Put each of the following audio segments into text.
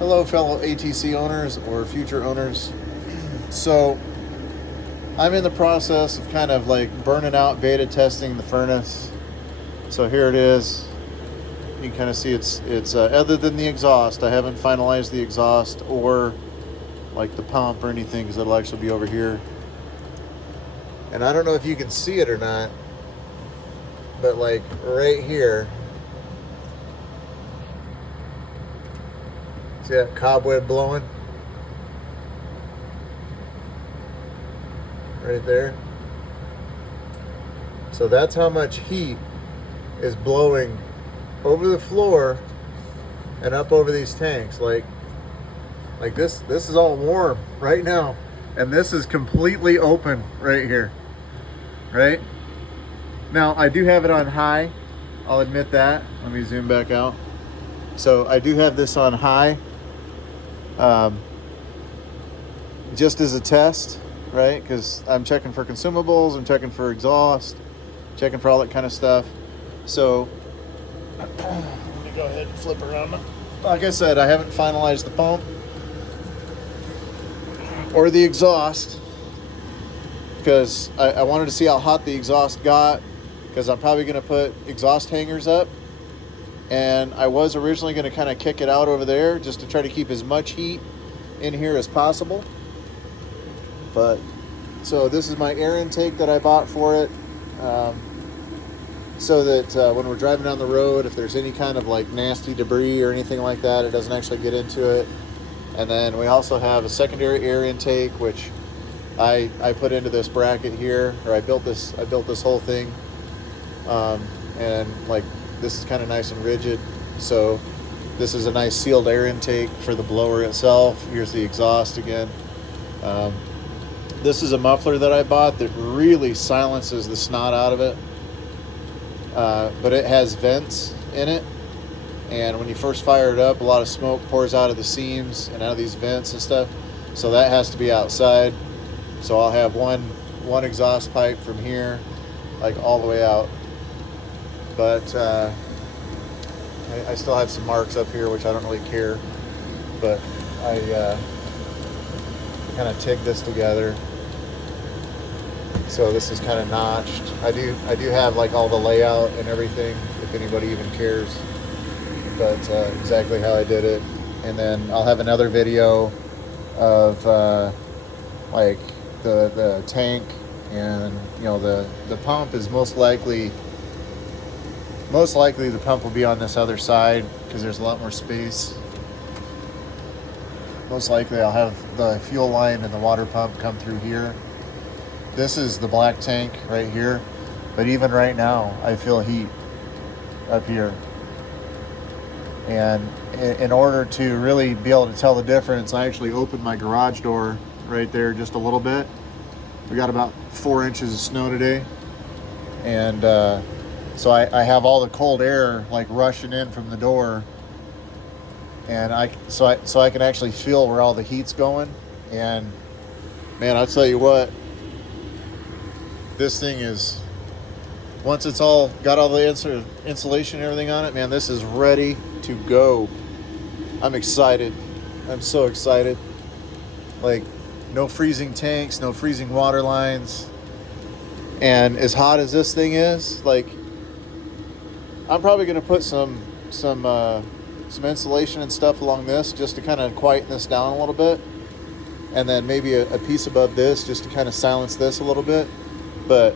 Hello, fellow ATC owners or future owners. So I'm in the process of kind of like burning out, beta testing the furnace. So here it is. You can kind of see it's other than the exhaust, I haven't finalized the exhaust or like the pump or anything, because it'll actually be over here. And I don't know if you can see it or not, but like right here, see that cobweb blowing? Right there. So that's how much heat is blowing over the floor and up over these tanks. Like this is all warm right now, and this is completely open right here. Right now I do have it on high, I'll admit that. Let me zoom back out. So I do have this on high, just as a test, right? Because I'm checking for consumables, I'm checking for exhaust, checking for all that kind of stuff. So let me go ahead and flip around. Like I said, I haven't finalized the pump or the exhaust, because I wanted to see how hot the exhaust got, because I'm probably going to put exhaust hangers up, and I was originally going to kind of kick it out over there just to try to keep as much heat in here as possible. But so this is my air intake that I bought for it, so that when we're driving down the road, if there's any kind of like nasty debris or anything like that, it doesn't actually get into it. And then we also have a secondary air intake, which I put into this bracket here, or I built this whole thing, and like this is kind of nice and rigid. So this is a nice sealed air intake for the blower itself. Here's the exhaust again. This is a muffler that I bought that really silences the snot out of it, but it has vents in it, and when you first fire it up, a lot of smoke pours out of the seams and out of these vents and stuff, so that has to be outside. So I'll have one exhaust pipe from here, like all the way out. But I still have some marks up here, which I don't really care. But I kind of TIG this together. So this is kind of notched. I do have like all the layout and everything, if anybody even cares. But exactly how I did it. And then I'll have another video of like the tank, and you know the pump is most likely the pump will be on this other side, because there's a lot more space. Most likely I'll have the fuel line and the water pump come through here. This is the black tank right here, but even right now I feel heat up here. And in order to really be able to tell the difference, I actually opened my garage door right there just a little bit. We got about 4 inches of snow today, and so I have all the cold air like rushing in from the door, and so I can actually feel where all the heat's going. And man, I'll tell you what, this thing is, once it's all got all the insulation and everything on it, man, this is ready to go. I'm excited. I'm so excited. Like, no freezing tanks, no freezing water lines. And as hot as this thing is, like, I'm probably going to put some insulation and stuff along this just to kind of quieten this down a little bit. And then maybe a piece above this just to kind of silence this a little bit. But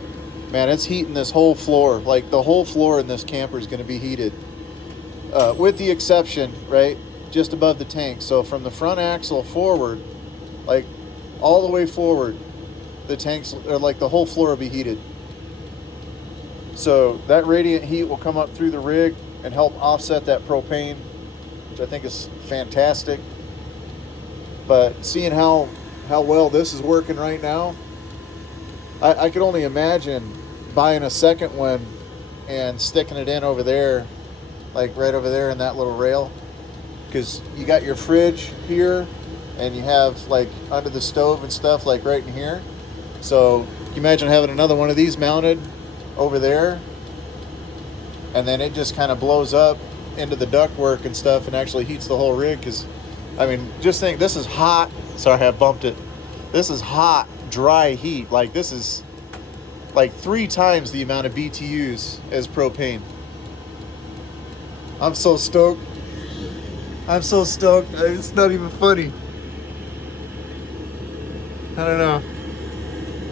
man, it's heating this whole floor. Like, the whole floor in this camper is going to be heated, with the exception, right, just above the tank. So from the front axle forward, like all the way forward, the tanks, or like the whole floor will be heated. So that radiant heat will come up through the rig and help offset that propane, which I think is fantastic. But seeing how well this is working right now, I could only imagine buying a second one and sticking it in over there, like right over there in that little rail, because you got your fridge here, and you have like under the stove and stuff like right in here. So you imagine having another one of these mounted over there, and then it just kind of blows up into the ductwork and stuff and actually heats the whole rig, because I mean, just think, this is hot. Sorry, I bumped it. This is hot, dry heat. Like, this is like 3 times the amount of BTUs as propane. I'm so stoked. I'm so stoked. It's not even funny. I don't know.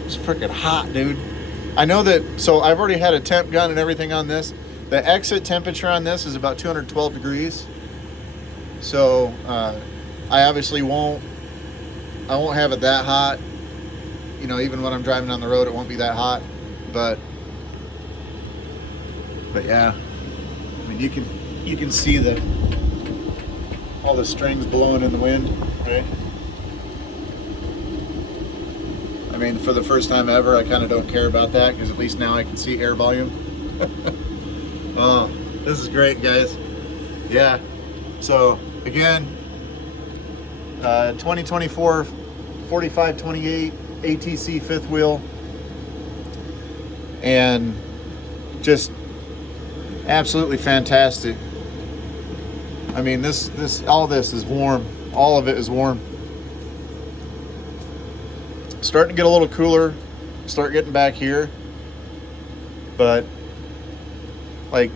It's freaking hot, dude. I know that, so I've already had a temp gun and everything on this. The exit temperature on this is about 212 degrees. So I obviously won't have it that hot. You know, even when I'm driving down the road, it won't be that hot. But yeah, I mean, you can see all the strings blowing in the wind, right? I mean, for the first time ever, I kind of don't care about that because at least now I can see air volume. Oh, this is great, guys. Yeah. So again, 2024 4528 ATC fifth wheel, and just absolutely fantastic. I mean, all this is warm. All of it is warm. Starting to get a little cooler. Start getting back here, but like,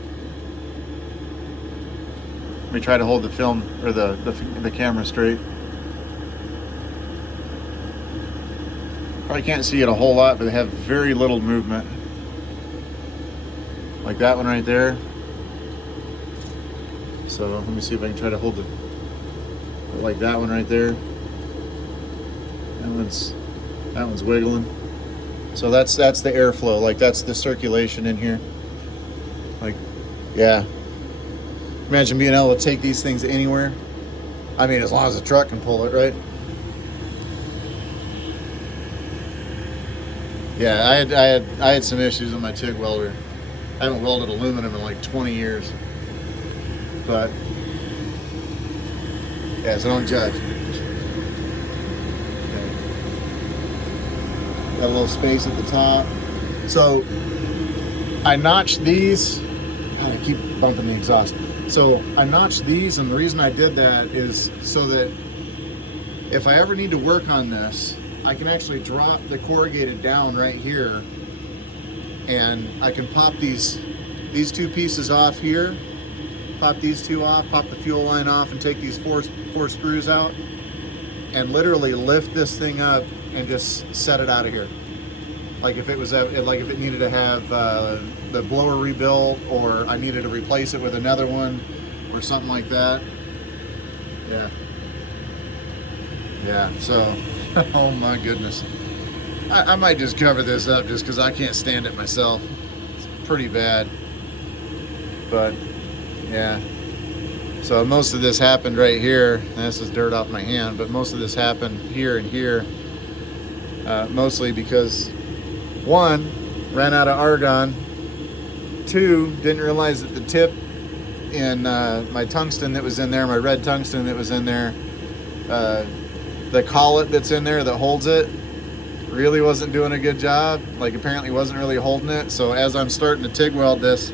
let me try to hold the film or the camera straight. Probably can't see it a whole lot, but they have very little movement. Like that one right there. So let me see if I can try to hold like that one right there. That one's wiggling. So that's the airflow. Like, that's the circulation in here. Like, yeah. Imagine being able to take these things anywhere. I mean, as long as the truck can pull it, right? Yeah, I had some issues with my TIG welder. I haven't welded aluminum in like 20 years. But yeah, so don't judge. Okay. Got a little space at the top. So I notched these. God, I keep bumping the exhaust. So I notched these, and the reason I did that is so that if I ever need to work on this, I can actually drop the corrugated down right here, and I can pop these 2 pieces off here, pop these 2 off, pop the fuel line off, and take these four screws out, and literally lift this thing up and just set it out of here. Like if it was like if it needed to have the blower rebuilt, or I needed to replace it with another one or something like that. Yeah, so oh my goodness, I might just cover this up just because I can't stand it myself. It's pretty bad. But yeah, so most of this happened right here, and this is dirt off my hand, but most of this happened here and here, mostly because 1, ran out of argon, 2, didn't realize that the tip in my tungsten that was in there, my red tungsten that was in there, the collet that's in there that holds it really wasn't doing a good job. Like, apparently wasn't really holding it. So as I'm starting to TIG weld this,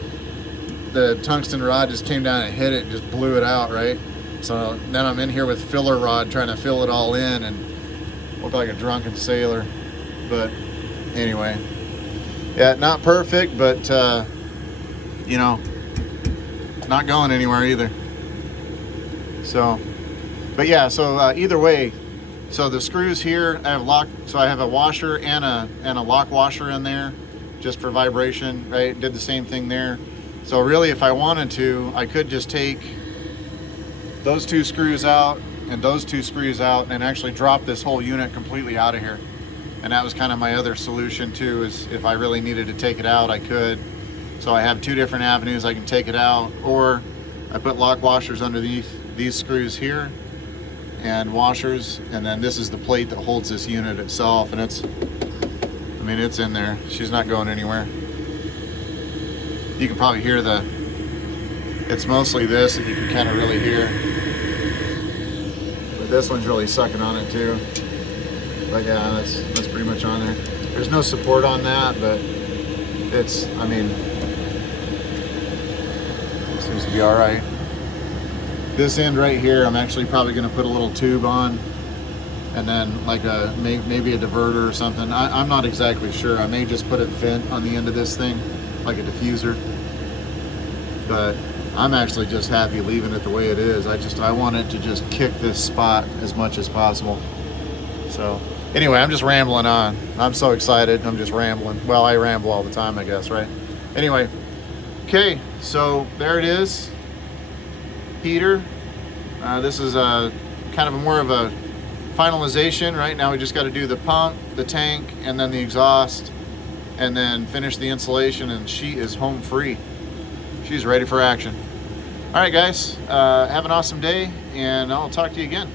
the tungsten rod just came down and hit it and just blew it out, right? So then I'm in here with filler rod trying to fill it all in and look like a drunken sailor. But anyway, yeah, not perfect, but you know, not going anywhere either. So, but yeah, so either way, so the screws here, I have a washer and a lock washer in there just for vibration, right? Did the same thing there. So really, if I wanted to, I could just take those 2 screws out and those 2 screws out and actually drop this whole unit completely out of here. And that was kind of my other solution too, is if I really needed to take it out, I could. So I have 2 different avenues I can take it out, or I put lock washers underneath these screws here and washers, and then this is the plate that holds this unit itself, and it's in there. She's not going anywhere. You can probably hear it's mostly this that you can kind of really hear. But this one's really sucking on it too. But yeah, that's pretty much on there. There's no support on that, but it seems to be all right. This end right here, I'm actually probably going to put a little tube on, and then like maybe a diverter or something. I'm not exactly sure. I may just put a vent on the end of this thing, like a diffuser. But I'm actually just happy leaving it the way it is. I want it to just kick this spot as much as possible. So anyway, I'm just rambling on. I'm so excited. I'm just rambling. Well, I ramble all the time, I guess, right? Anyway, okay, so there it is. Heater. This is a kind of more of a finalization. Right now we just got to do the pump, the tank, and then the exhaust, and then finish the insulation, and she is home free. She's ready for action. All right, guys, have an awesome day, and I'll talk to you again.